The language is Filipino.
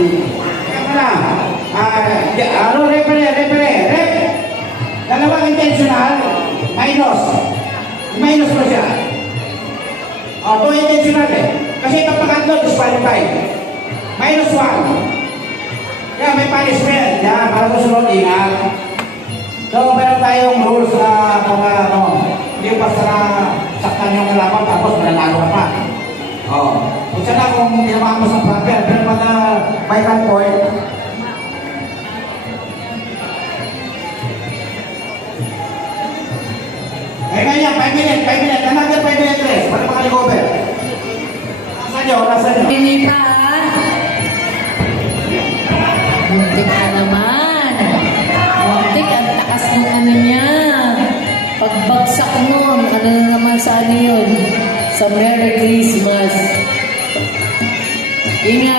Tama na. Rep. Dalawang intentional, minus. Minus mo siya. O, 2 intentional eh. Kasi itong pangatlo, disqualified. -1. Kaya may punishment. Yan, para susunod, ingat. So, meron tayong rules na hindi basta na saktan yung kalaban tapos mananalo ka pa. Kung sana kung tinamaan mo sa proper, pero pag may gun point, ay ganyan, 5 minutes, another 5 minutes rest, para makaligover. Nasaan nyo? Hindi pa, muntik na naman. Muntik, ang takas ng ano niya. Pagbagsak nun, ano na naman sa ano yun? Sa Merry Christmas. Ingat.